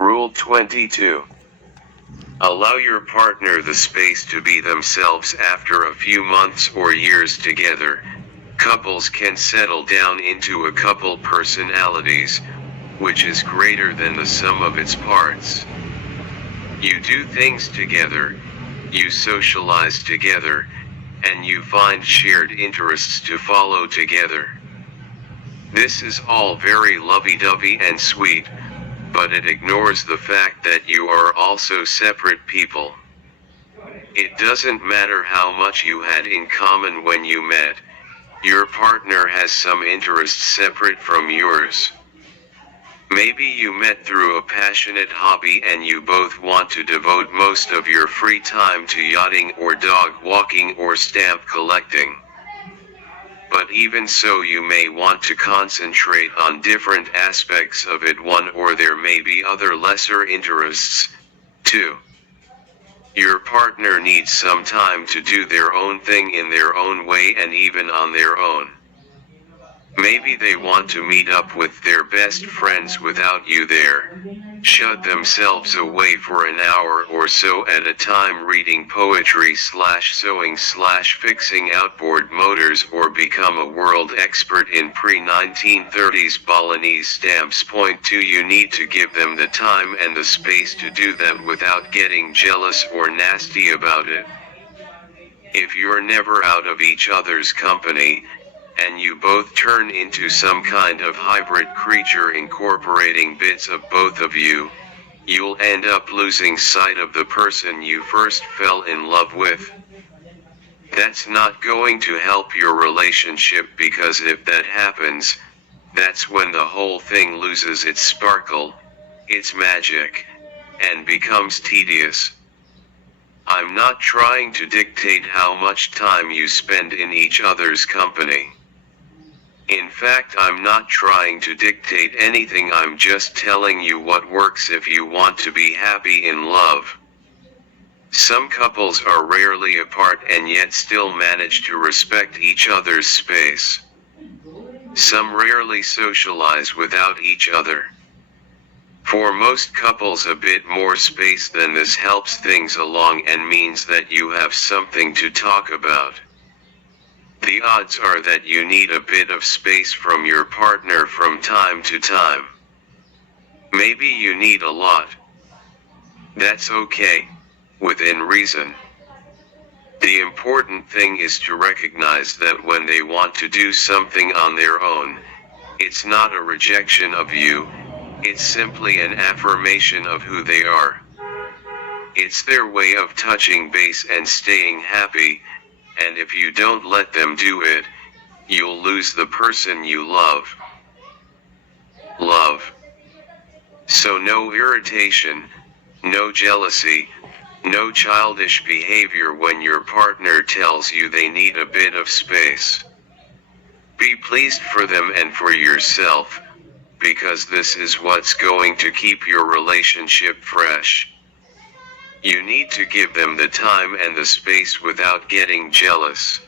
Rule 22. Allow your partner the space to be themselves. After a few months or years together, couples can settle down into a couple personalities, which is greater than the sum of its parts. You do things together, you socialize together, and you find shared interests to follow together. This is all very lovey-dovey and sweet, but it ignores the fact that you are also separate people. It doesn't matter how much you had in common when you met, your partner has some interests separate from yours. Maybe you met through a passionate hobby and you both want to devote most of your free time to yachting or dog walking or stamp collecting. But even so, you may want to concentrate on different aspects of it. Or there may be other lesser interests, too. Your partner needs some time to do their own thing in their own way and even on their own. Maybe they want to meet up with their best friends without you there, shut themselves away for an hour or so at a time reading poetry/sewing/fixing outboard motors, or become a world expert in pre-1930s Balinese stamps. Point 2. You need to give them the time and the space to do that without getting jealous or nasty about it. If you're never out of each other's company, and you both turn into some kind of hybrid creature incorporating bits of both of you, you'll end up losing sight of the person you first fell in love with. That's not going to help your relationship, because if that happens, that's when the whole thing loses its sparkle, its magic, and becomes tedious. I'm not trying to dictate how much time you spend in each other's company. In fact, I'm not trying to dictate anything. I'm just telling you what works if you want to be happy in love. Some couples are rarely apart and yet still manage to respect each other's space. Some rarely socialize without each other. For most couples, a bit more space than this helps things along and means that you have something to talk about. The odds are that you need a bit of space from your partner from time to time. Maybe you need a lot. That's okay, within reason. The important thing is to recognize that when they want to do something on their own, it's not a rejection of you, it's simply an affirmation of who they are. It's their way of touching base and staying happy. And if you don't let them do it, you'll lose the person you love. So no irritation, no jealousy, no childish behavior when your partner tells you they need a bit of space. Be pleased for them and for yourself, because this is what's going to keep your relationship fresh. You need to give them the time and the space without getting jealous.